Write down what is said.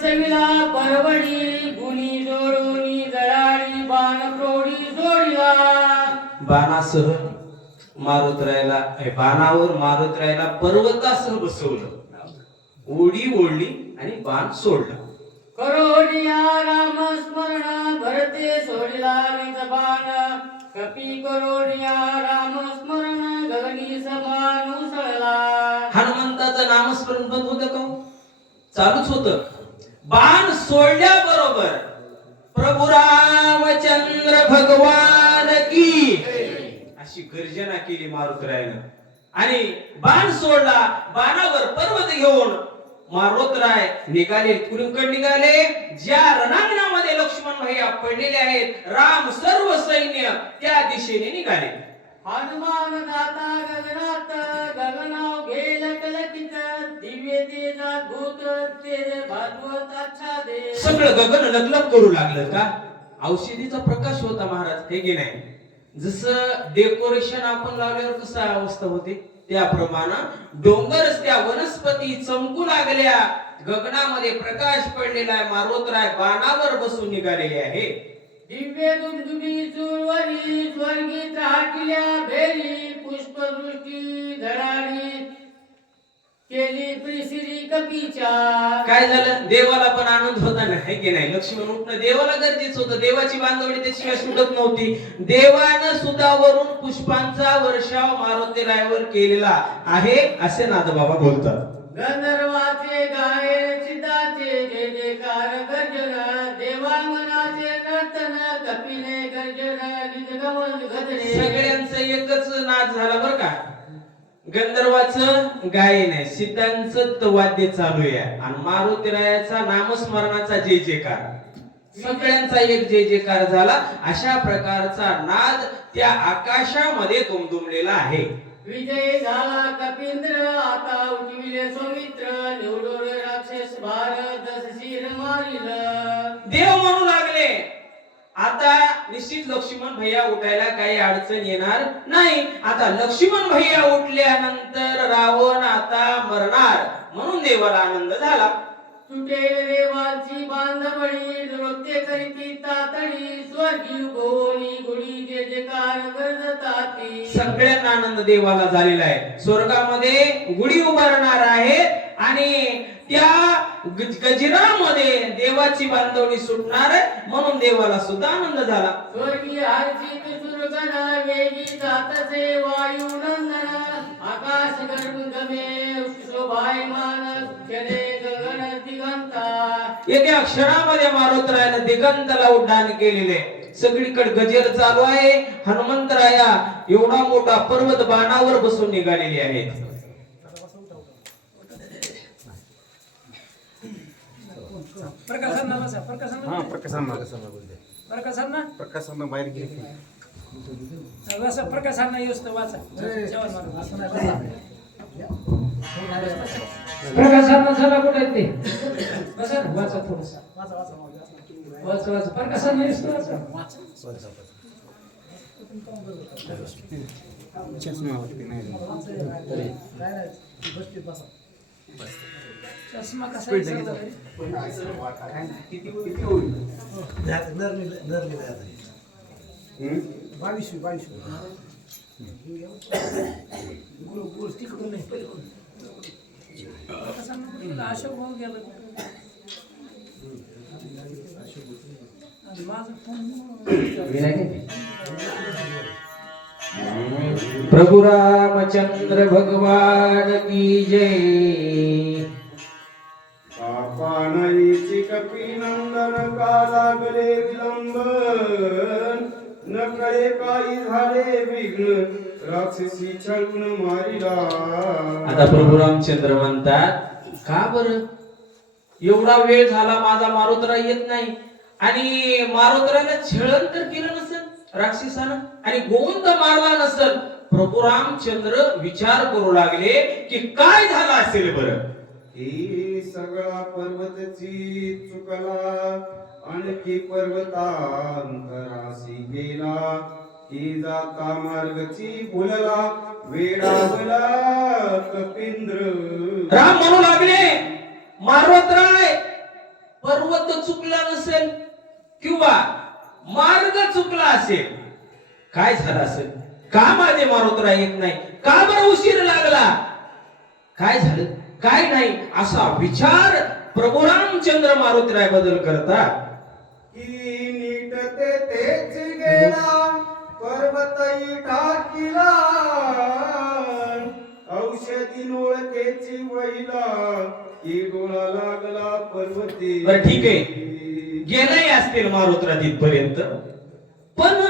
सविला परवडी गुणी जोडूनी जळाळी बाण प्रोडी जोडीला. बाणासह मारुतरायला बाणावर मारुतरायला पर्वतासह बसवलं. उडी ओढली आणि बाण सोडला. करोडिया राम स्मरण भरते सोडिला निज बाण. कपी करोडिया राम स्मरण गगनी समान उसळला हनुमंताचं नामस्मरण बंद होतं का हो? चालूच होत. बाण सोडल्याबरोबर प्रभू रामचंद्र भगवान की अशी गर्जना केली मारुतरायनं. आणि बाण सोडला बाणावर पर्वत घेऊन मारुतराय निघाले. कुरुंकड निघाले. ज्या रणांगणामध्ये लक्ष्मण भैया पडलेले आहेत राम सर्व सैन्य त्या दिशेने निघाले. हनुमान दाता गगनात गगना सगळं गगन लगलग करू लागलं का? औषधीचा प्रकाश होता महाराज हे की नाही? जसं डेकोरेशन आपण लावल्यावर कसं अवस्था होते? त्याप्रमाणे डोंगरच त्या वनस्पती चमकू लागल्या. गगनामध्ये प्रकाश पडलेला आहे मारोतराय बाणावर बसून निघालेले आहे. दिव्य दुमदुमी चुळवरी स्वर्गीत हाटल्या भेरी पुष्प काय झालं? देवाला पण आनंद होता ना है की नाही? लक्ष्मण उठणं देवाला गरजेचं होतं. देवाची बांधवडी त्याशिवाय सुटत नव्हती. देवानं सुद्धा वरून पुष्पांचा वर्षाव मारुतीरायवर केलेला आहे असे नाथबाबा बोलतात. गंधर्वाचे गाये चिताचे जय जयकार गर्जन देवांगनाचे नर्तन कपिले गर्जन निज गमन गजरे. सगळ्यांचं एकच नाच झाला बर का? गंधर्वाचं गायन आहे. सीतांचं वाद्य चालू आहे. आणि मारुतीरायाचा नामस्मरणाचा जय जयकार. सगळ्यांचा एक जय जयकार झाला. अशा प्रकारचा नाद त्या आकाशामध्ये दुमदुमलेला आहे. विजय झाला कपिंद्र आता उठविले सौमित्र निवडून राक्षस भारत शिर मारिल. देव म्हणू लागले आता निश्चित लक्ष्मण भैया उठायला काही अडचण येणार नाही. आता लक्ष्मण भैया उठल्यानंतर रावण आता मरणार म्हणून देवाला आनंद झाला. तुटेल देवाची बांधवडी नृत्य करीती तातडी स्वर्गीय भोवनी गुढी जे जयकार गरजताती. सगळ्यांना आनंद देवाला झालेला आहे. स्वर्गामध्ये गुढी उभारणार आहे आणि त्या गजरामध्ये देवाची बांधवणी सुटणार आहे. म्हणून देवाला सुद्धा आनंद झाला. स्वर्गीय हर्षित सुरगण वेगी जातसे वायू नंदन. आकाश गमे शोभायमान. क्षणे गगन दिगंता. एका क्षणामध्ये मारुतरायानं दिगंतला उड्डाण केलेले. सगळीकडे गजेर चालू आहे. हनुमंतराया एवढा मोठा पर्वत बाणावर बसून निघालेले आहेत प्रकाशांना बसा प्रकाशांना हा प्रकाशांना. प्रकाशांना प्रकाशांना? बाहेर गेले बसा प्रकाशांना येऊस तर वाचा. प्रकाशांना झाला कुठे ते? वाचा थोडस. वाचा वाचा प्रकाशांना येऊस तर वाचा. चष्मावरती नाही. चष्मा कसा आहे सगळं? बावीसवी बावीसवी प्रकाशांना कुठं अशोक भाऊ गेला कुठं? आणि माझा फोन प्रभु रामचंद्र भगवान की जय। आता प्रभू रामचंद्र म्हणतात का बर? एवढा वेळ झाला माझा मारुतरा येत नाही. आणि मारुतराला छळण तर केलं नसेल राक्षसानं? आणि गोंद मारला नसेल? प्रभू रामचंद्र विचार करू लागले की काय झालं असेल बरं? ही सगळा पर्वतची चुकला आणखी पर्वतांतराशी गेला. ही जाता मार्गची फुलला वेडावला कपिंद्र. राम म्हणू लागले मार्वतराय पर्वत चुकला नसेल किंवा मार्ग चुकला असेल काय झालं असेल? का माझे मारुतरा येत नाही? का बरं उशीर लागला? काय झालं? काय नाही असा विचार प्रभू रामचंद्र मारुतीराय बदल करतात. की नीट ते तेच गेला. पर्वतही टाकीला औषधी नोळकेची वैला की डोळा लागला पर्वती. बरं ठीक आहे. गेलंही असतील मारुतरा तिथपर्यंत पण